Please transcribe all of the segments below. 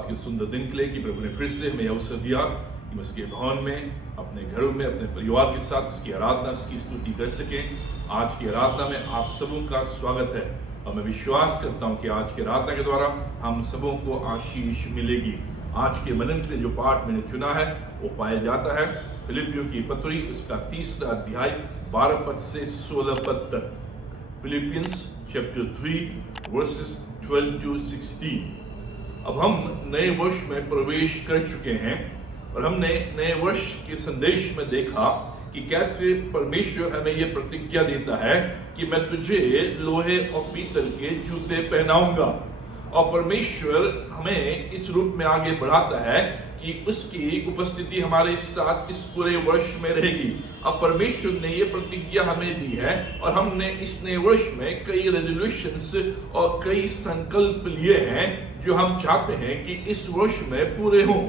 आज के सुंदर दिन के लिए कि प्रभु ने फिर से हमें अवसर दिया कि हम उसके भवन में, अपने घरों में, अपने परिवार के साथ उसकी आराधना, उसकी स्तुति कर सकें। आज की आराधना में आप सबों का स्वागत है और मैं विश्वास करता हूं कि आज की आराधना के द्वारा हम सबों को आशीष मिलेगी। आज के मनन के लिए जो पाठ मैंने चुना है वो पाया जाता है फिलिपियों की पत्री, उसका 3 अध्याय 12 पद से 16 पद तक। Philippians chapter 3 versus 12 to 16। अब हम नए वर्ष में प्रवेश कर चुके हैं और हमने नए वर्ष के संदेश में देखा कि कैसे परमेश्वर हमें यह प्रतिज्ञा देता है कि मैं तुझे लोहे और पीतल के जूते पहनाऊंगा, और परमेश्वर हमें इस रूप में आगे बढ़ाता है कि उसकी उपस्थिति हमारे साथ इस पूरे वर्ष में रहेगी। अब परमेश्वर ने ये प्रतिज्ञा हमें दी है और हमने इस नए वर्ष में कई रेजोल्यूशंस और कई संकल्प लिए हैं जो हम चाहते हैं कि इस वर्ष में पूरे हों।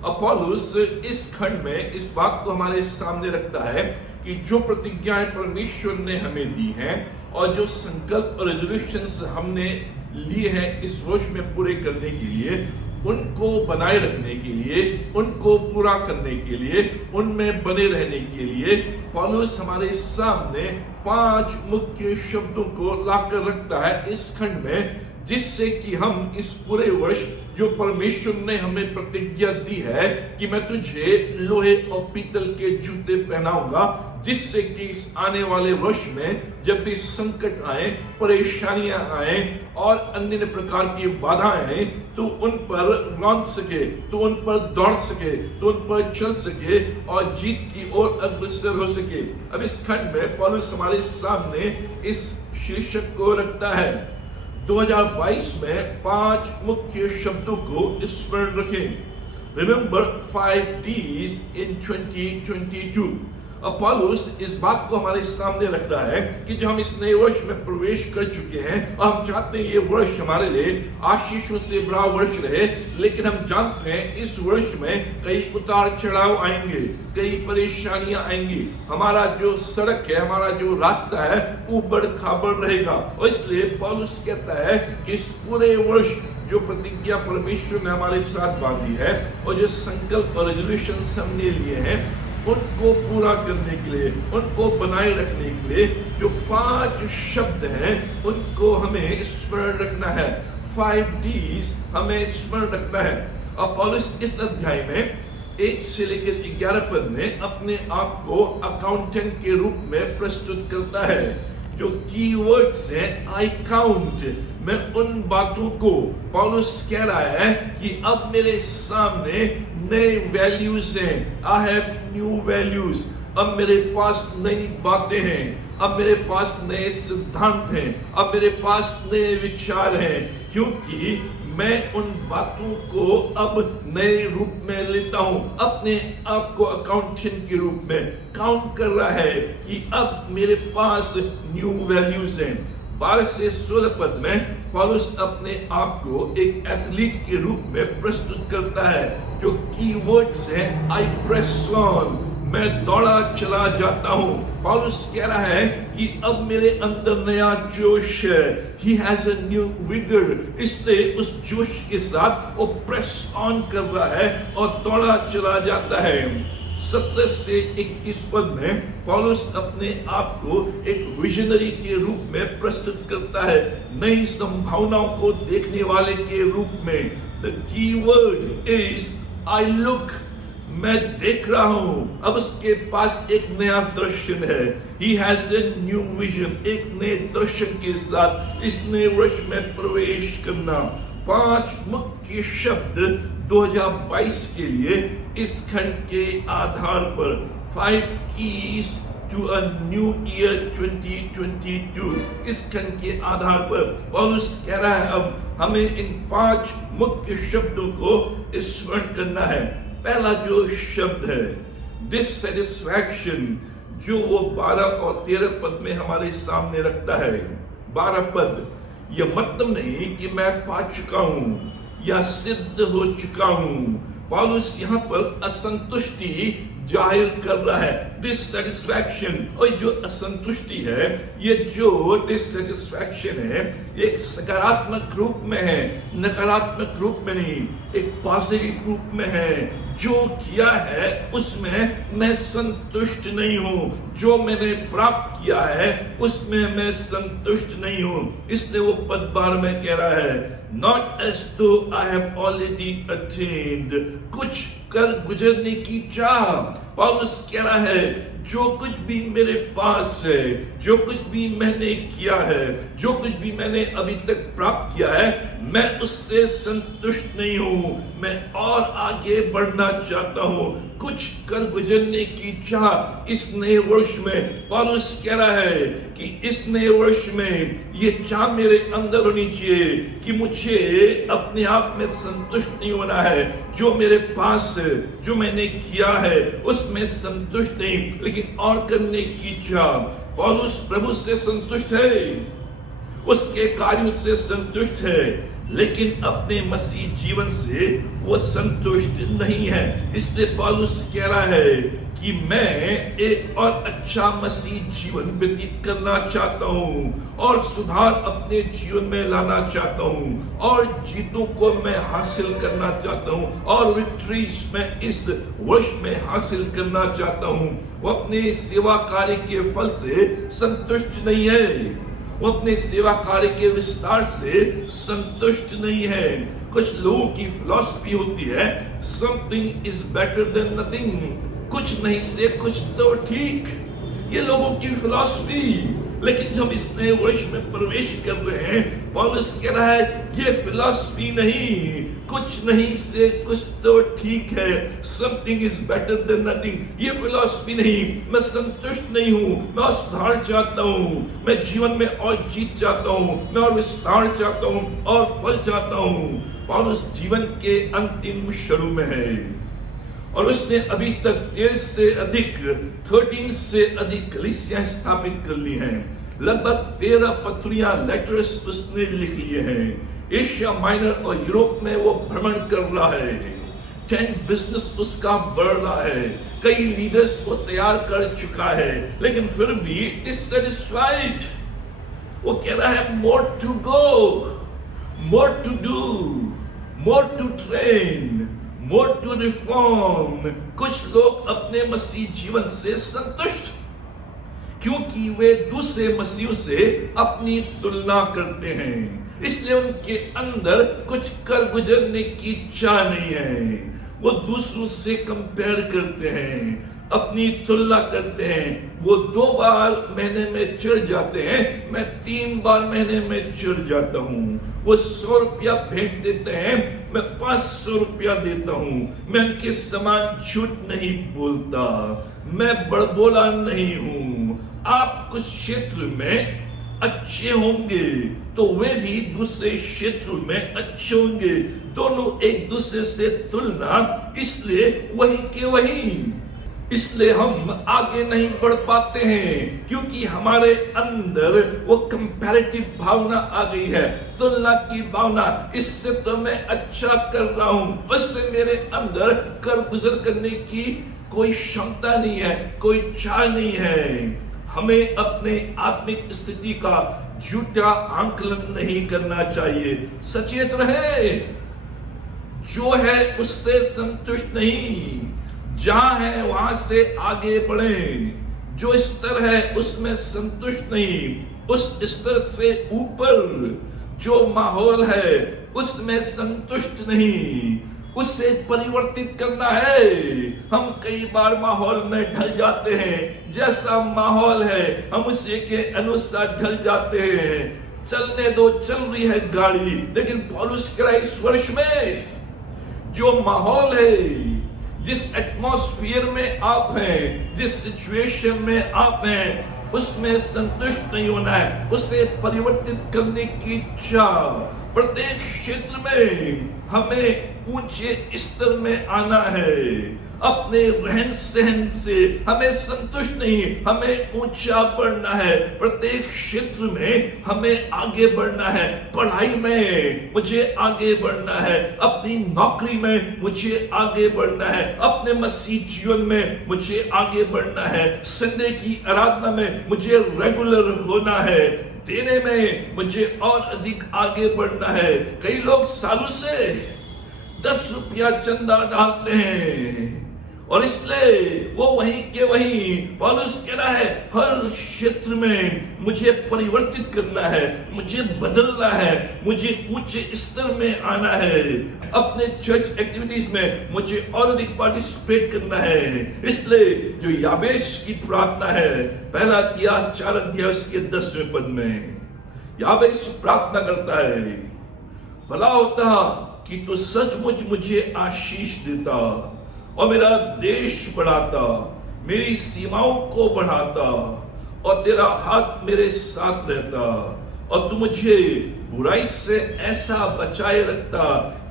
अब पौलुस इस खंड में इस बात को हमारे सामने रखता है कि जो प्रतिज्ञाएं परमेश्वर ने हमें दी हैं और जो संकल्प और रेजोल्यूशंस हमने लिए हैं इस वर्ष में पूरे करने के लिए, उनको बनाए रखने के लिए, उनको पूरा करने के लिए, उनमें बने रहने के लिए पौलुस हमारे सामने 5 मुख्य शब्दों को लाकर रखता है इस खंड में, जिससे कि हम इस पूरे वर्ष जो परमेश्वर ने हमें प्रतिज्ञा दी है कि मैं तुझे लोहे और पीतल के जूते पहनाऊंगा, जिससे कि इस आने वाले वर्ष में जब भी संकट आए, परेशानियां आए और अन्य प्रकार की बाधाएं आए तो उन पर लौट सके, तो उन पर दौड़ सके, तो उन पर चल सके और जीत की ओर अग्रसर हो सके। अब इस खंड में पौलुस हमारे सामने इस शीर्षक को रखता है। 2022 में 5 मुख्य शब्दों को स्मरण रखें। Remember 5 D's in 2022। अब पौलुस इस बात को हमारे सामने रख रहा है कि जो हम इस नए वर्ष में प्रवेश कर चुके हैं और हम चाहते हैं ये वर्ष हमारे लिए आशीषों से भरा वर्ष रहे, लेकिन हम जानते हैं इस वर्ष में कई उतार चढ़ाव आएंगे, कई परेशानियां आएंगी। हमारा जो सड़क है, हमारा जो रास्ता है, ऊबड़ खाबड़ रहेगा। और इसलिए पौलुस कहता है कि इस पूरे वर्ष जो प्रतिज्ञा परमेश्वर ने हमारे साथ बांधी है और जो संकल्प और रेजोल्यूशन हमने लिए हैं, उनको पूरा करने के लिए, उनको बनाए रखने के लिए जो 5 शब्द हैं उनको हमें स्मरण रखना है। 5 D's हमें स्मरण रखना है। अब पौलुस इस अध्याय में 1 से लेकर 11 पद में अपने आप को अकाउंटेंट के रूप में प्रस्तुत करता है। जो कीवर्ड्स हैं, आई काउंट, मैं उन बातों को, पौलुस कह रहा है कि अब मेरे सामने नए वैल्यूज हैं। I have new values. अब मेरे पास नई बातें हैं, अब मेरे पास नए सिद्धांत हैं, अब मेरे पास नए विचार हैं, क्योंकि मैं उन बातों को अब नए रूप में लेता हूं। अपने आप को अकाउंटेंट के रूप में काउंट कर रहा है कि अब मेरे पास न्यू वैल्यूज हैं। 12 से 16 पद में पौलुस अपने आप को एक एथलीट के रूप में प्रस्तुत करता है। जो कीवर्ड्स हैं, आई प्रेस ऑन, मैं दौड़ा चला जाता हूं। पौलुस कह रहा है कि अब मेरे अंदर नया जोश है। He has a new vigor। इसलिए उस जोश के साथ वो प्रेस ऑन कर रहा है और दौड़ा चला जाता है। 17 से 21 पद में पौलुस अपने आप को एक विजनरी के रूप में प्रस्तुत करता है, नई संभावनाओं को देखने वाले के रूप में। The key word is I look। मैं देख रहा हूं। अब उसके पास एक नया दर्शन है। He has a new vision। एक नए दर्शन के साथ इस नए वर्ष में प्रवेश करना। 5 मुख्य शब्द 2022 के लिए इस खंड के आधार पर 5 keys to a new year 2022। इस खंड के आधार पर पौलुस कह रहा है अब हमें इन 5 मुख्य शब्दों को स्मरण करना है। पहला जो शब्द है, डिससैटिस्फैक्शन, जो वो 12 और 13 पद में हमारे सामने रखता है। 12 पद, यह मतलब नहीं कि मैं पा चुका हूं या सिद्ध हो चुका हूं। पौलुस यहां पर असंतुष्टि जाहिर कर रहा है। डिससेटिस्फैक्शन और जो असंतुष्टि है, ये जो डिससेटिस्फैक्शन है, एक सकारात्मक रूप में है, नकारात्मक रूप में नहीं, एक पॉजिटिव रूप में है। जो किया है उसमें मैं संतुष्ट नहीं हूं, जो मैंने प्राप्त किया है उसमें मैं संतुष्ट नहीं हूं। इसलिए वो पद 12 में कह रहा है, नॉट एज दो आई हैव ऑलरेडी अटेन्ड, कुछ कर गुजरने की चाह। पौलुस कह रहा है, जो कुछ भी मेरे पास है, जो कुछ भी मैंने किया है, जो कुछ भी मैंने अभी तक प्राप्त किया है, मैं उससे संतुष्ट नहीं हूं। मैं और आगे बढ़ना चाहता हूं, कुछ कर गुजरने की चाह। इस नए वर्ष में पौलुस कह रहा है कि इस नए वर्ष में ये चाह मेरे अंदर होनी चाहिए कि मुझे अपने आप में संतुष्ट नहीं होना है। जो मेरे पास है, जो मैंने किया है, उसमें संतुष्ट नहीं, लेकिन और करने की चाह। पौलुस प्रभु से संतुष्ट है, उसके कार्यों से संतुष्ट है, लेकिन अपने मसीह जीवन से वो संतुष्ट नहीं है। इसलिए पौलुस कह रहा है कि मैं एक और अच्छा मसीह जीवन व्यतीत करना चाहता हूं, और सुधार अपने जीवन में लाना चाहता हूं, और जीतों को मैं हासिल करना चाहता हूं, और विक्ट्रीज में इस वर्ष में हासिल करना चाहता हूं। वो अपने सेवा कार्य के फल से संतुष्ट नहीं है, वो अपने सेवा कार्य के विस्तार से संतुष्ट नहीं है। कुछ लोगों की फिलॉसफी होती है, something is better than nothing, कुछ नहीं से कुछ तो ठीक। ये लोगों की फिलॉसफी, लेकिन जब इस नए वर्ष में प्रवेश कर रहे हैं, पौलुस कह रहा है ये फिलॉसफी नहीं, कुछ नहीं से कुछ तो ठीक है। Something is better than nothing, ये फिलॉसफी नहीं। मैं संतुष्ट नहीं हूं, मैं और सुधार चाहता हूं, मैं जीवन में और जीत चाहता हूं, मैं और विस्तार चाहता हूं, और फल चाहता हूं। पौलुस जीवन के अंतिम क्षणों में है, और उसने अभी तक 13 से अधिक कलीसियां स्थापित कर ली हैं। लगभग 13 पत्रियां, लेटर्स उसने लिख लिए हैं। एशिया माइनर और यूरोप में वो भ्रमण कर रहा है। 10 बिजनेस उसका बढ़ रहा है, कई लीडर्स को तैयार कर चुका है, लेकिन फिर भी डिससैटिस्फाइड। वो कह रहा है more to go, more to do, more to train, more to reform. कुछ लोग अपने मसीह जीवन से संतुष्ट, क्योंकि वे दूसरे मसीहों से अपनी तुलना करते हैं, इसलिए उनके अंदर कुछ कर गुजरने की इच्छा नहीं है। वो दूसरों से कंपेयर करते हैं, अपनी तुलना करते हैं। वो 2 बार महीने में चिढ़ जाते हैं, मैं 3 बार महीने में चिढ़ जाता हूं। वो 100 रुपया भेंट देते हैं, मैं 500 रुपया देता हूं। मैं उनके समान झूठ नहीं बोलता, मैं बड़बोला नहीं हूं। आप कुछ क्षेत्र में अच्छे होंगे तो वे भी दूसरे क्षेत्र में अच्छे होंगे। दोनों एक दूसरे से तुलना, इसलिए वही के वही। इसलिए हम आगे नहीं बढ़ पाते हैं, क्योंकि हमारे अंदर वो कंपैरेटिव भावना आ गई है, तुलना की भावना। इससे तो मैं अच्छा कर रहा हूं, उससे मेरे अंदर कर गुजर करने की कोई क्षमता नहीं है, कोई चाह नहीं है। हमें अपने आत्मिक स्थिति का झूठा आंकलन नहीं करना चाहिए। सचेत रहे, जो है उससे संतुष्ट नहीं, जहां है वहां से आगे बढ़े। जो स्तर है उसमें संतुष्ट नहीं, उस स्तर से ऊपर जो माहौल है उसमें संतुष्ट नहीं, उसे परिवर्तित करना है। हम कई बार माहौल में ढल जाते हैं, जैसा माहौल है हम उसी के अनुसार ढल जाते हैं। चलने दो, चल रही है गाड़ी, लेकिन पौलुस कह रहा है इस वर्ष में जो माहौल है, जिस एटमॉस्फेयर में आप हैं, जिस सिचुएशन में आप हैं, उसमें संतुष्ट नहीं होना है, उसे परिवर्तित करने की इच्छा। प्रत्येक क्षेत्र में हमें ऊंचे स्तर में आना है। अपने रहन सहन से हमें संतुष्ट नहीं, हमें ऊंचा बढ़ना है। प्रत्येक क्षेत्र में हमें आगे बढ़ना है। पढ़ाई में मुझे आगे बढ़ना है, अपनी नौकरी में मुझे आगे बढ़ना है, अपने मसीह जीवन में मुझे आगे बढ़ना है, संडे की आराधना में मुझे रेगुलर होना है, देने में मुझे और अधिक आगे बढ़ना है। कई लोग सालों से 10 रुपया चंदा डालते हैं और इसलिए वो वहीं के वहीं। पौलुस कह रहा है हर क्षेत्र में मुझे परिवर्तित करना है, मुझे बदलना है, मुझे ऊंचे स्तर में आना है। अपने चर्च एक्टिविटीज में मुझे और अधिक पार्टिसिपेट करना है। इसलिए जो याबेश की प्रार्थना है, पहला इतिहास 4 अध्याय के 10वें पद में याबेश प्रार्थना करता है, भला होता कि तू सचमुच मुझे आशीष देता और मेरा देश बढ़ाता, मेरी सीमाओं को बढ़ाता और तेरा हाथ मेरे साथ रहता और तू मुझे बुराई से ऐसा बचाए रखता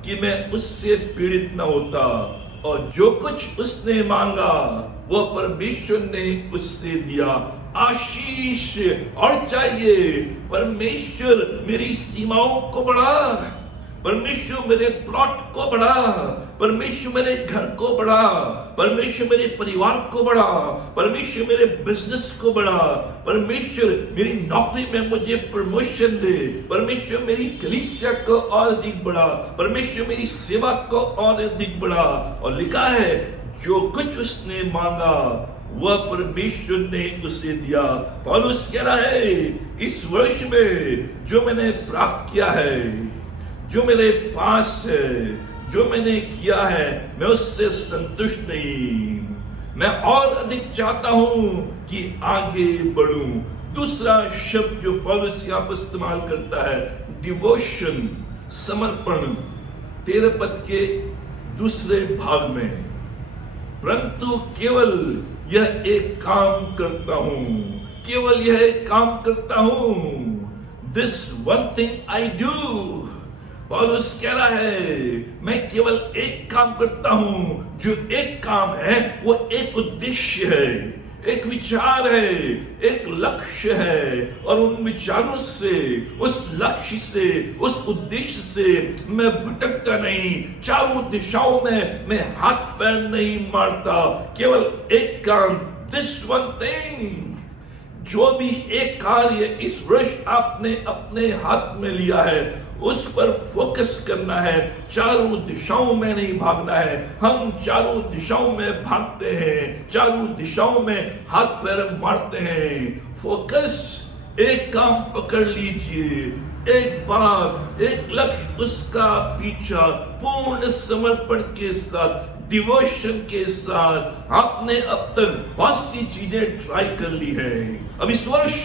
कि मैं उससे पीड़ित न होता। और जो कुछ उसने मांगा वो परमेश्वर ने उससे दिया। आशीष और चाहिए। परमेश्वर मेरी सीमाओं को बढ़ा, परमेश्वर मेरे प्लॉट को बढ़ा, परमेश्वर मेरे घर को बढ़ा, परमेश्वर मेरे परिवार को बढ़ा, परमेश्वर मेरे बिजनेस को बढ़ा, परमेश्वर मेरी नौकरी में मुझे प्रमोशन दे, परमेश्वर मेरी कलीसिया को और अधिक बढ़ा, परमेश्वर मेरी सेवा को और अधिक बढ़ा। और लिखा है जो कुछ उसने मांगा वह परमेश्वर ने उसे दिया। पौलुस कह रहा है इस वर्ष में जो मैंने प्राप्त किया है, जो मेरे पास है, जो मैंने किया है, मैं उससे संतुष्ट नहीं, मैं और अधिक चाहता हूं कि आगे बढ़ूं। दूसरा शब्द जो पौलुस यहां पर इस्तेमाल करता है डिवोशन, समर्पण, 13 पद के दूसरे भाग में। परंतु केवल यह एक काम करता हूं, केवल यह एक काम करता हूं, this one thing I do. पौलुस कह रहा है मैं केवल एक काम करता हूं। जो एक काम है वो एक उद्देश्य है, एक विचार है, एक लक्ष्य है। और उन विचारों से, उस लक्ष्य से, उस उद्देश्य से मैं भटकता नहीं, चारों दिशाओं में मैं हाथ पैर नहीं मारता। केवल एक काम, दिस वन थिंग। जो भी एक कार्य इस वर्ष आपने अपने हाथ में लिया है उस पर फोकस करना है। चारों दिशाओं में नहीं भागना है। हम चारों दिशाओं में भागते हैं, चारों दिशाओं में हाथ पैर मारते हैं। फोकस, एक काम पकड़ लीजिए, एक बात, एक लक्ष्य, उसका पीछा पूर्ण समर्पण के साथ, डिवोशन के साथ। आपने अब तक बहुत सी चीजें ट्राई कर ली है, अब इस वर्ष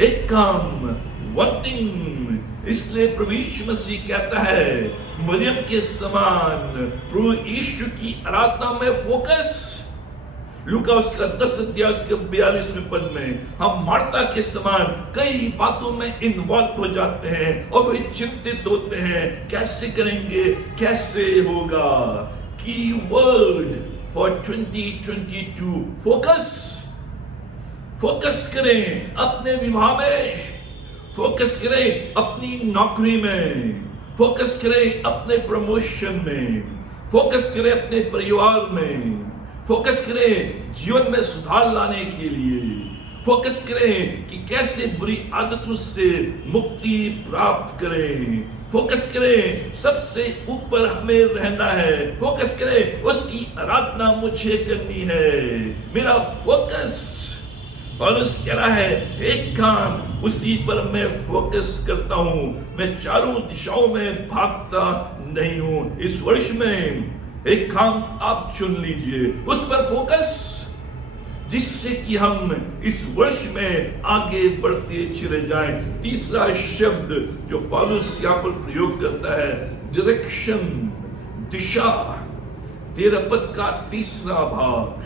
एक काम, वन थिंग। इसलिए प्रभु यीशु मसीह कहता है मरियम के समान प्रभु यीशु की आराधना में फोकस। लूका उसका 10 अध्याय के 42वें पद में हम मार्ता के समान कई बातों में इन्वॉल्व हो जाते हैं और फिर चिंतित होते हैं कैसे करेंगे, कैसे होगा। की वर्ड फॉर 2022 फोकस। फोकस करें अपने विवाह में, फोकस करें अपनी नौकरी में, फोकस करें अपने प्रमोशन में, फोकस करें अपने परिवार में, फोकस करें जीवन में सुधार लाने के लिए, फोकस करें कि कैसे बुरी आदतों से मुक्ति प्राप्त करें, फोकस करें सबसे ऊपर हमें रहना है, फोकस करें उसकी आराधना मुझे करनी है, मेरा फोकस। पौलुस कह रहा है एक काम, उसी पर मैं फोकस करता हूं, मैं चारों दिशाओं में भागता नहीं हूं। इस वर्ष में एक काम आप चुन लीजिए, उस पर फोकस, जिससे कि हम इस वर्ष में आगे बढ़ते चले जाएं। तीसरा शब्द जो पौलुस यहां पर प्रयोग करता है डायरेक्शन, दिशा। 13 पद का तीसरा भाग।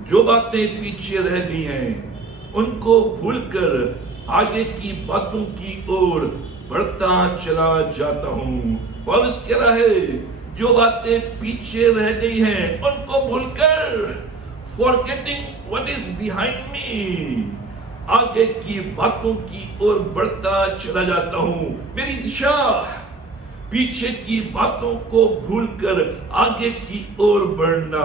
जो बातें पीछे रह गई हैं उनको भूलकर आगे की बातों की ओर बढ़ता चला जाता हूं। पौलुस कह रहा है जो बातें पीछे रह गई हैं उनको भूलकर, forgetting what is behind me, आगे की बातों की ओर बढ़ता चला जाता हूं। मेरी दिशा पीछे की बातों को भूलकर आगे की ओर बढ़ना।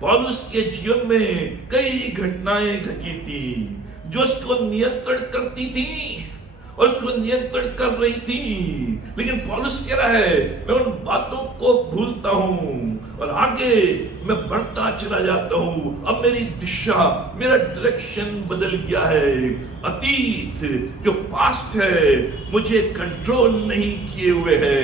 पौलुस के जीवन में कई घटनाएं घटी थी जो उसको नियंत्रण करती थी और उसको नियंत्रण कर रही थी, लेकिन पौलुस कह रहा है मैं उन बातों को भूलता हूं और आगे मैं बढ़ता चला जाता हूं। अब मेरी दिशा, मेरा डायरेक्शन बदल गया है। अतीत जो पास्ट है मुझे कंट्रोल नहीं किए हुए है,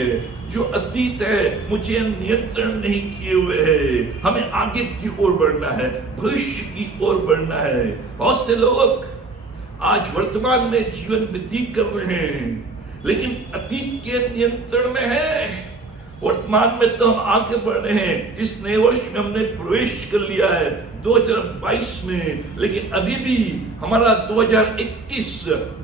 जो अतीत है मुझे नियंत्रण नहीं किए हुए है। हमें आगे की ओर बढ़ना है, भविष्य की ओर बढ़ना है। बहुत से लोग आज वर्तमान में जीवन व्यतीत कर रहे हैं लेकिन अतीत के नियंत्रण में है। वर्तमान में तो हम आगे बढ़ रहे हैं, इस नए वर्ष में हमने प्रवेश कर लिया है 2022 में, लेकिन अभी भी हमारा 2021,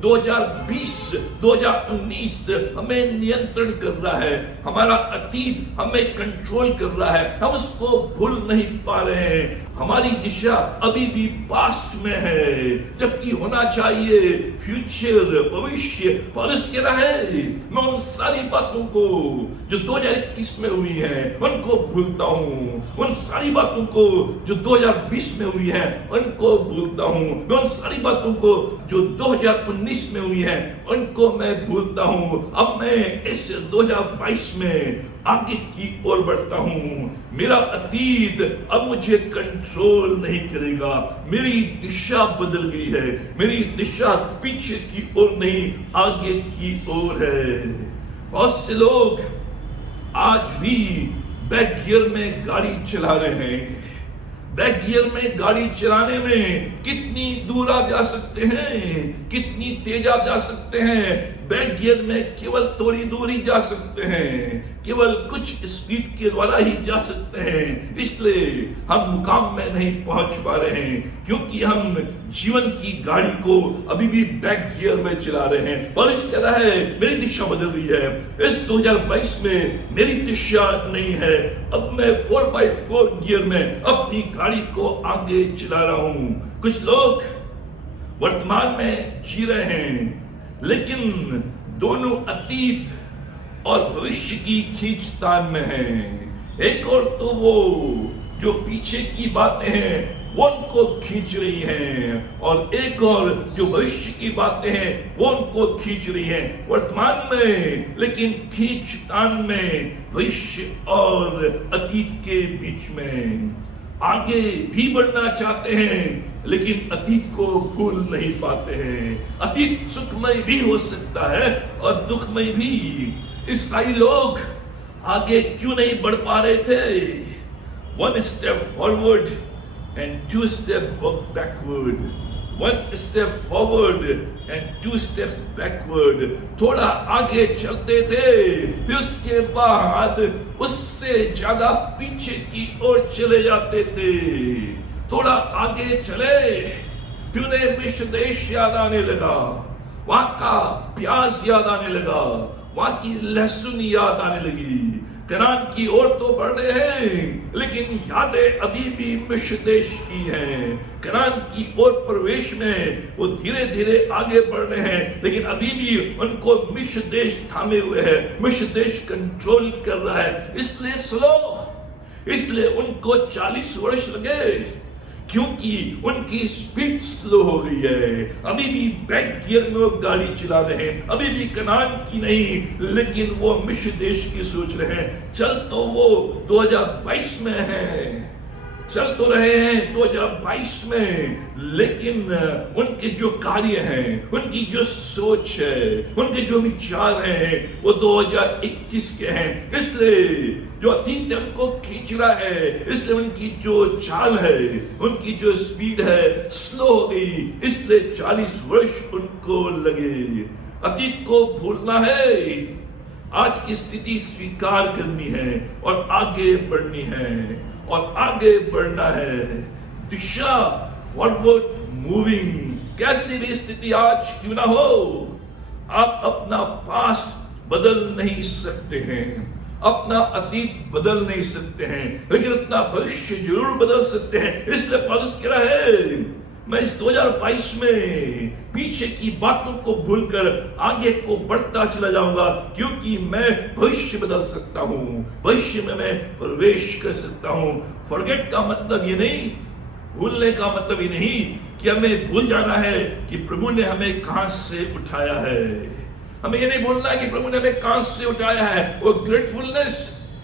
2020, 2019 हमें नियंत्रण कर रहा है। हमारा अतीत हमें कंट्रोल कर रहा है, हम उसको भूल नहीं पा रहे हैं। हमारी दिशा अभी भी पास्ट में है जबकि होना चाहिए फ्यूचर, भविष्य। पौलुस कह रहा है मैं उन सारी बातों को जो 2021 में हुई है उनको भूलता हूं, उन सारी बातों को जो 2020 में हुई है उनको भूलता हूं, मैं उन सारी बातों को जो 2019 में हुई है उनको मैं भूलता हूं। अब मैं इस 2022 में आगे की ओर बढ़ता हूं। मेरा अतीत अब मुझे कंट्रोल नहीं करेगा, मेरी दिशा बदल गई है। मेरी दिशा पीछे की ओर नहीं, आगे की ओर है। बहुत से लोग आज भी बैक गियर में गाड़ी चला रहे हैं। बैक गियर में गाड़ी चलाने में कितनी दूर आप जा सकते हैं, कितनी तेज आप जा सकते हैं। बैक गियर में केवल थोड़ी दूर ही जा सकते हैं, केवल कुछ स्पीड के द्वारा ही जा सकते हैं। इसलिए हम मुकाम में नहीं पहुंच पा रहे हैं क्योंकि हम जीवन की गाड़ी को अभी भी बैक गियर में चला रहे हैं। पौलुस कह रहा है मेरी दिशा बदल रही है। इस 2022 में मेरी दिशा नहीं है, अब मैं 4x4 गियर में अपनी गाड़ी को आगे चला रहा हूं। कुछ लोग वर्तमान में जी रहे हैं लेकिन दोनों अतीत और भविष्य की खींचतान में हैं। एक और तो वो जो पीछे की बातें हैं वो उनको खींच रही हैं और एक और जो भविष्य की बातें हैं वो उनको खींच रही हैं वर्तमान में, लेकिन खींचतान में भविष्य और अतीत के बीच में। आगे भी बढ़ना चाहते हैं लेकिन अतीत को भूल नहीं पाते हैं। अतीत सुखमय भी हो सकता है और दुखमय भी। इस्राएली लोग आगे क्यों नहीं बढ़ पा रहे थे? 1 step forward and 2 steps backward. 1 step forward and 2 steps backward. थोड़ा आगे चलते थे फिर उसके बाद उससे ज्यादा पीछे की ओर चले जाते थे। थोड़ा आगे चले फिर उन्हें मिस्र देश याद आने लगा, वहां का प्याज याद आने लगा, वहां की लहसुन याद आने लगी। कनान की ओर तो बढ़ रहे हैं लेकिन यादें अभी भी मिस्र देश की हैं। कनान की ओर प्रवेश में वो धीरे धीरे आगे बढ़ रहे हैं लेकिन अभी भी उनको मिस्र देश थामे हुए है, मिस्र देश कंट्रोल कर रहा है। इसलिए स्लो, इसलिए उनको 40 वर्ष लगे क्योंकि उनकी स्पीड स्लो हो गई है। अभी भी बैक गियर में वो गाड़ी चला रहे हैं, अभी भी कनान की नहीं लेकिन वो मिस्र देश की सोच रहे हैं। चल तो वो 2022 में है, चल तो रहे हैं 2022 में, लेकिन उनके जो कार्य हैं, उनकी जो सोच है, उनके जो विचार हैं वो 2021 के हैं। इसलिए जो अतीत उनको खींच रहा है, इसलिए उनकी जो चाल है, उनकी जो स्पीड है स्लो हो गई। इसलिए 40 वर्ष उनको लगे। अतीत को भूलना है, आज की स्थिति स्वीकार करनी है और आगे बढ़नी है और आगे बढ़ना है। दिशा फॉरवर्ड मूविंग। कैसी भी स्थिति आज क्यों ना हो, आप अपना पास्ट बदल नहीं सकते हैं, अपना अतीत बदल नहीं सकते हैं, लेकिन अपना भविष्य जरूर बदल सकते हैं। इसलिए पौलुस कह रहा है, मैं इस 2022 में पीछे की बातों को भूलकर आगे को बढ़ता चला जाऊंगा, क्योंकि मैं भविष्य बदल सकता हूं, भविष्य में मैं प्रवेश कर सकता हूं। फॉरगेट का मतलब ये नहीं, भूलने का मतलब ये नहीं कि हमें भूल जाना है कि प्रभु ने हमें कहां से उठाया है। हमें ये नहीं भूलना कि प्रभु ने हमें कहां से उठाया है। वो ग्रेटफुलनेस,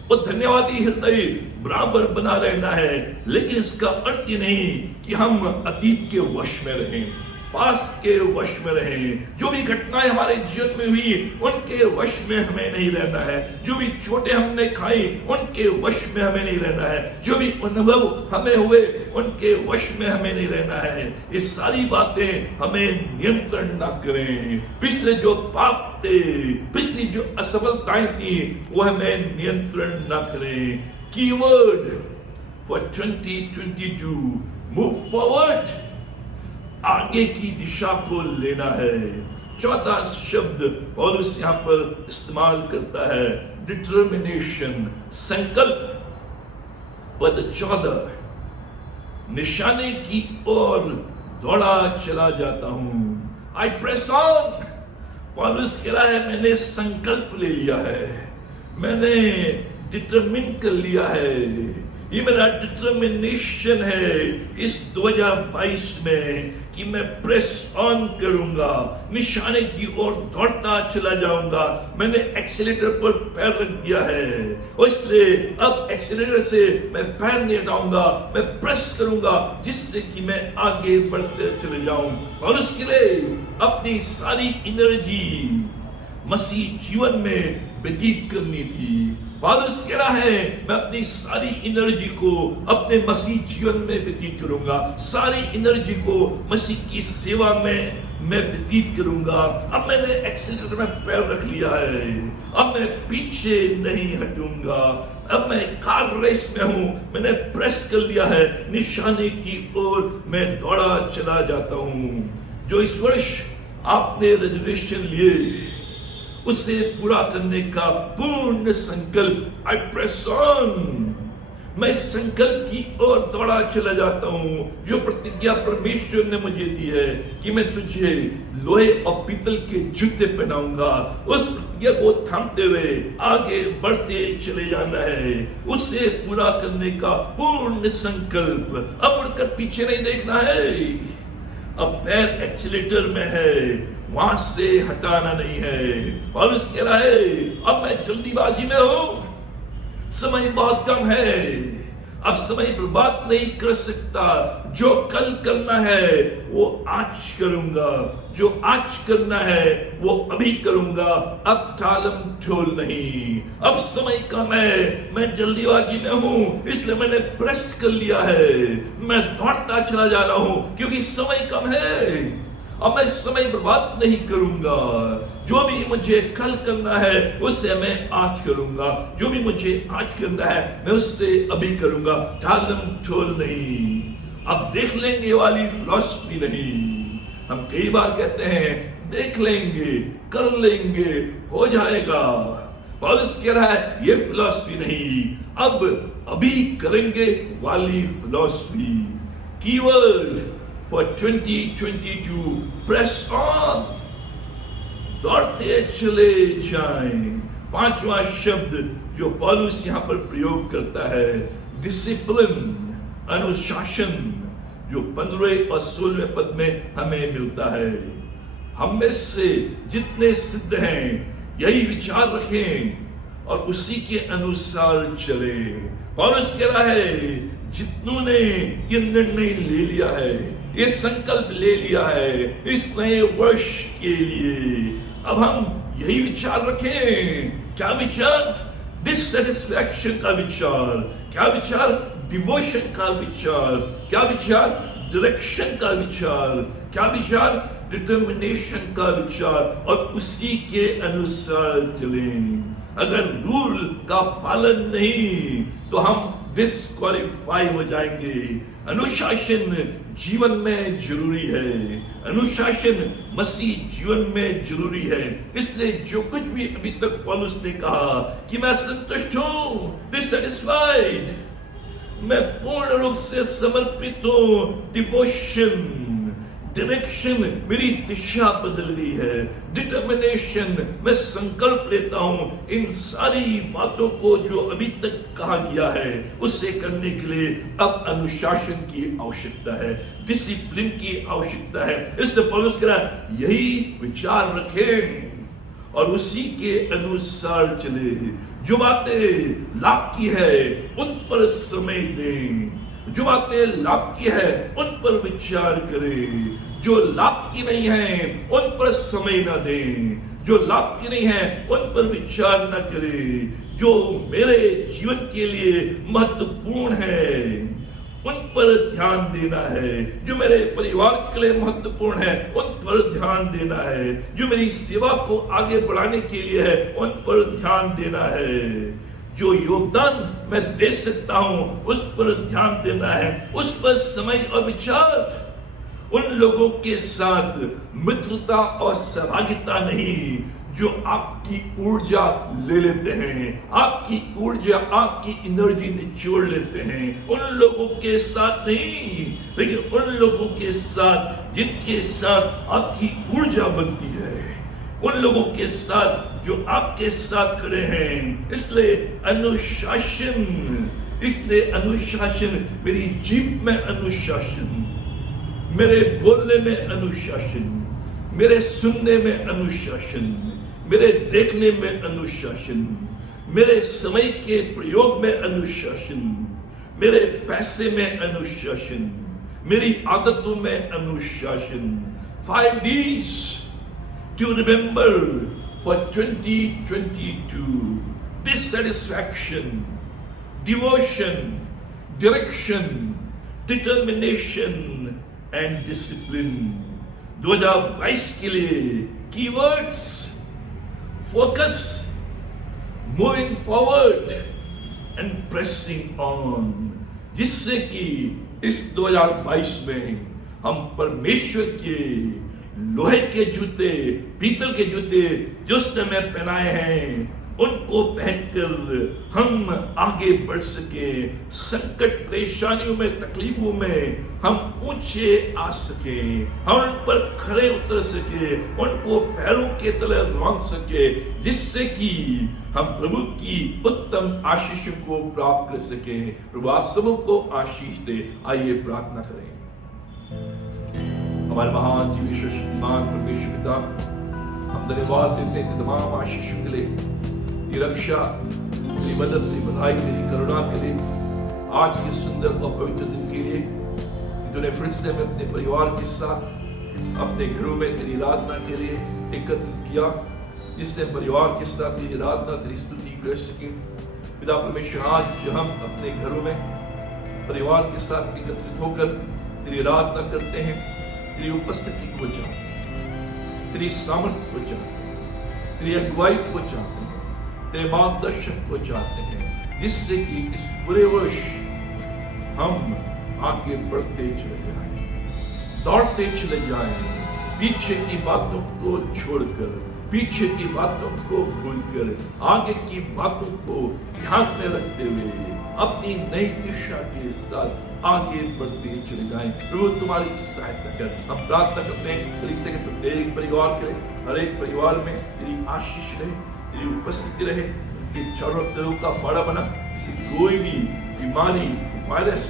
वो धन्यवादी हृदय बराबर बना रहना है, लेकिन इसका अर्थ ये नहीं कि हम अतीत के वश में रहें, पास्ट के वश में रहें। जो भी घटनाएं हमारे जीवन में हुई उनके वश में हमें नहीं रहना है। जो भी चोटें हमने खाई उनके वश में हमें नहीं रहना है। जो भी अनुभव हमें हुए उनके वश में हमें नहीं रहना है। ये सारी बातें हमें नियंत्रण ना करें। पिछले जो पाप थे, पिछली जो असफलताएं थी, वो हमें नियंत्रण ना करें। कीवर्ड फॉर 2022, मूव फॉरवर्ड, आगे की दिशा को लेना है। चौथा शब्द पौलुस यहां पर इस्तेमाल करता है, डिटर्मिनेशन, संकल्प। पद 14, निशाने की ओर दौड़ा चला जाता हूं, आई प्रेस ऑन। पौलुस कह रहा है, मैंने संकल्प ले लिया है, मैंने डिटरमिन कर लिया है। ये मेरा डिटर्मिनेशन है इस 2022 में कि मैं प्रेस ऑन करूंगा, निशाने की ओर दौड़ता चला जाऊंगा। मैंने एक्सीलेटर पर पैर रख दिया है और इसलिए अब एक्सीलेटर से मैं पैर नहीं हटाऊंगा, मैं प्रेस करूंगा, जिससे कि मैं आगे बढ़ते चले जाऊं। और उसके लिए अपनी सारी एनर्जी मसीह जीवन में व्यतीत करनी थी। पौलुस कह रहा है, मैं अपनी सारी एनर्जी को अपने मसीह जीवन में व्यतीत करूंगा, सारी एनर्जी को मसीह की सेवा में मैं व्यतीत करूंगा। अब मैंने एक्सीलेटर में पैर रख लिया है, अब मैं पीछे नहीं हटूंगा। अब मैं कार रेस में हूं, मैंने प्रेस कर लिया है, निशाने की ओर मैं दौड़ा चला जाता हूं। जो इस वर्ष आपने रेजोल्यूशन लिए उसे पूरा करने का पूर्ण संकल्प, आई प्रेस ऑन, मैं संकल्प की ओर दौड़ा चला जाता हूं। जो प्रतिज्ञा परमेश्वर ने मुझे दी है कि मैं तुझे लोहे और पीतल के जूते पहनाऊंगा, उस प्रतिज्ञा को थामते हुए आगे बढ़ते चले जाना है, उसे पूरा करने का पूर्ण संकल्प। अब मुड़कर पीछे नहीं देखना है, अब पैर एक्सीलेटर में है, वहां से हटाना नहीं है। पौलुस कह रहा है, अब मैं जल्दीबाजी में हूं, समय बहुत कम है, अब समय बर्बाद नहीं कर सकता। जो कल करना है वो आज करूंगा, जो आज करना है वो अभी करूंगा, अब टालम ठोल नहीं। अब समय कम है, मैं जल्दीबाजी में हूं, इसलिए मैंने प्रेस कर लिया है, मैं दौड़ता चला जा रहा हूं, क्योंकि समय कम है। अब मैं समय बर्बाद नहीं करूंगा। जो भी मुझे कल करना है उससे मैं आज करूंगा, जो भी मुझे आज करना है मैं उससे अभी करूंगा, टालम ठोल नहीं। अब देख लेंगे वाली फिलॉसफी नहीं। हम कई बार कहते हैं देख लेंगे, कर लेंगे, हो जाएगा। पौलुस कह रहा है ये फिलॉसफी नहीं, अब अभी करेंगे वाली philosophy. Keyword for 2022, press on, दौड़ते चले जाएं। पांचवा शब्द जो पौलुस यहां पर प्रयोग करता है, डिसिप्लिन, अनुशासन, जो 15 और 16वें पद में हमें मिलता है। हम में से जितने सिद्ध हैं यही विचार रखें और उसी के अनुसार चले। पौलुस कह रहा है, जितनों ने ये निर्णय ले लिया है, ये संकल्प ले लिया है इस नए वर्ष के लिए, अब हम यही विचार रखें। क्या विचार? डिससैटिस्फैक्शन का विचार। क्या विचार? डिवोशन का विचार। क्या विचार? डायरेक्शन का विचार। क्या विचार? डिटर्मिनेशन का विचार, और उसी के अनुसार चलें। अगर रूल का पालन नहीं तो हम डिस्क्वालीफाई हो जाएंगे। अनुशासन जीवन में जरूरी है, अनुशासन मसीह जीवन में जरूरी है। इसलिए जो कुछ भी अभी तक पौलुस ने कहा कि मैं संतुष्ट हूं, डिससैटिस्फाइड, मैं पूर्ण रूप से समर्पित हूं, डिवोशन, डायरेक्शन, मेरी दिशा बदल गई है, डिटर्मिनेशन, मैं संकल्प लेता हूं इन सारी बातों को जो अभी तक कहा गया है उसे करने के लिए अब अनुशासन की आवश्यकता है, डिसिप्लिन की आवश्यकता है। इसलिए पौलुस कह रहा है यही विचार रखें और उसी के अनुसार चले। जो बातें लाभ की है उन पर समय दें, जो बातें लाभ की है उन पर विचार करें, जो लाभ की नहीं है उन पर समय न दें, जो लाभ की नहीं है उन पर विचार न करें। जो मेरे जीवन के लिए महत्वपूर्ण है उन पर ध्यान देना है, जो मेरे परिवार के लिए महत्वपूर्ण है उन पर ध्यान देना है, जो मेरी सेवा को आगे बढ़ाने के लिए है उन पर ध्यान देना है, जो योगदान मैं दे सकता हूं उस पर ध्यान देना है, उस पर समय और विचार। उन लोगों के साथ मित्रता और सहभागिता नहीं जो आपकी ऊर्जा ले लेते हैं, आपकी ऊर्जा, आपकी एनर्जी निचोड़ लेते हैं। उन लोगों के साथ नहीं, लेकिन उन लोगों के साथ जिनके साथ आपकी ऊर्जा बनती है, उन लोगों के साथ जो आपके साथ खड़े हैं। इसलिए अनुशासन, इसलिए अनुशासन, मेरी जीभ में अनुशासन, मेरे बोलने में अनुशासन, मेरे सुनने में अनुशासन, मेरे देखने में अनुशासन, मेरे समय के प्रयोग में अनुशासन, मेरे पैसे में अनुशासन, मेरी आदतों में अनुशासन। 5 D's to remember for 2022: dissatisfaction, devotion, direction, determination and discipline। 2022 के लिए keywords: focus, moving forward and pressing on, जिससे कि इस 2022 में हम परमेश्वर के लोहे के जूते, पीतल के जूते जो उसने हमें पहनाए हैं उनको पहनकर हम आगे बढ़ सके, संकट, परेशानियों में, तकलीफों में हम ऊंचे आ सके, हम उन पर खड़े उतर सके, उनको पैरों के तले रौंद सके, जिससे कि हम प्रभु की उत्तम आशीषों को प्राप्त कर सके। प्रभु आप सबको आशीष दे। आइए प्रार्थना करें। हमारे महान जीवित शक्तिमान परमेश्वर पिता, हम धन्यवाद देते हैं तमाम आशीषों के लिए, तेरी रक्षा, तेरी मदद, तेरी बधाई, तेरी करुणा के लिए, आज के सुंदर और पवित्र दिन के लिए तूने फिर से हमें अपने परिवार के साथ अपने घरों में तेरी आराधना के लिए एकत्रित किया, जिससे परिवार के साथ तेरी आराधना, तेरी स्तुति कर सके। पिता परमेश्वर, आज हम अपने घरों में परिवार के साथ एकत्रित होकर तेरी आराधना करते हैं, तेरी उपस्थिति को चाहते हैं, तेरी सामर्थ्य को चाहते हैं, तेरी अगुवाई को चाहते हैं, तेरे मार्गदर्शन को चाहते हैं, जिससे कि इस पूरे वर्ष हम आगे बढ़ते चले जाएं, दौड़ते चले जाएं, पीछे की बातों को छोड़कर, पीछे की बातों को भूलकर, आगे की बातों को ध्यान में रखते हुए अपनी नई दिशा के साथ आगे बढ़ते चले जाएं। प्रभु तुम्हारी सहायता कर। हम प्रार्थना करते हैं कलीसिया के प्रत्येक परिवार के, हर एक परिवार में तेरी आशीष रहे, तेरी उपस्थिति रहे, उनके चारों तरफ का बाड़ा बना, कोई भी बीमारी, वायरस,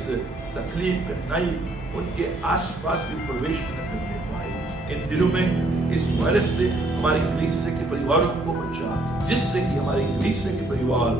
तकलीफ, कठिनाई उनके आसपास भी प्रवेश न करने पाए। इन दिनों में इस वायरस से हमारे कलीसिया के परिवारों को बचा, जिससे कि हमारे कलीसिया के परिवार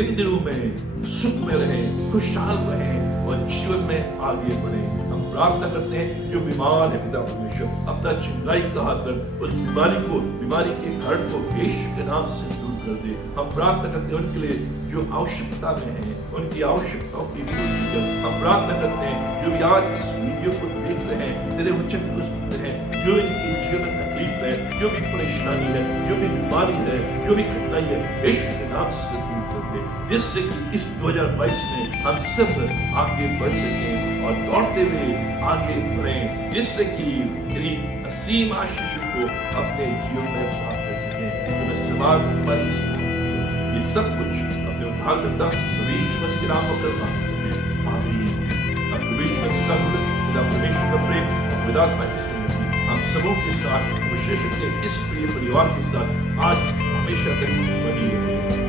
इन दिनों में सुख में रहे, खुशहाल रहे और जीवन में आगे बढ़े। हम प्रार्थना करते हैं जो बीमार है पिता परमेश्वर, अपना चिल्लाई का हाथ कर उस बीमारी के कारण को यीशु के नाम से दूर कर दे। हम प्रार्थना करते हैं उनके लिए जो आवश्यकता में है, उनकी आवश्यकताओं की पूर्ति कर। हम प्रार्थना करते हैं जो भी आज इस वीडियो को देख रहे हैं, तेरे वचन को सुन रहे हैं, जो इनकी जीवन में तकलीफ है, जो भी परेशानी है, जो भी बीमारी है, जो भी कठिनाई है, यीशु के नाम से दूर कर दे, जिससे कि इस 2022 में हम सब आगे बढ़ सकें और दौड़ते हुए आगे बढ़ें, जिससे कि तेरी असीम आशीष को अपने जीवन में प्राप्त कर सकें। तुम्हें सवाल पर ये सब कुछ अपने उद्धारकर्ता यीशु मसीह के नाम पर मांगते हैं, आमीन। अब यीशु मसीह का खुदा परमेश्वर का प्रेम और खुदा आत्मा की संगति हम सबों के साथ, विशेष रूप से इस प्रिय परिवार के साथ आज हमेशा तक बनी रहे।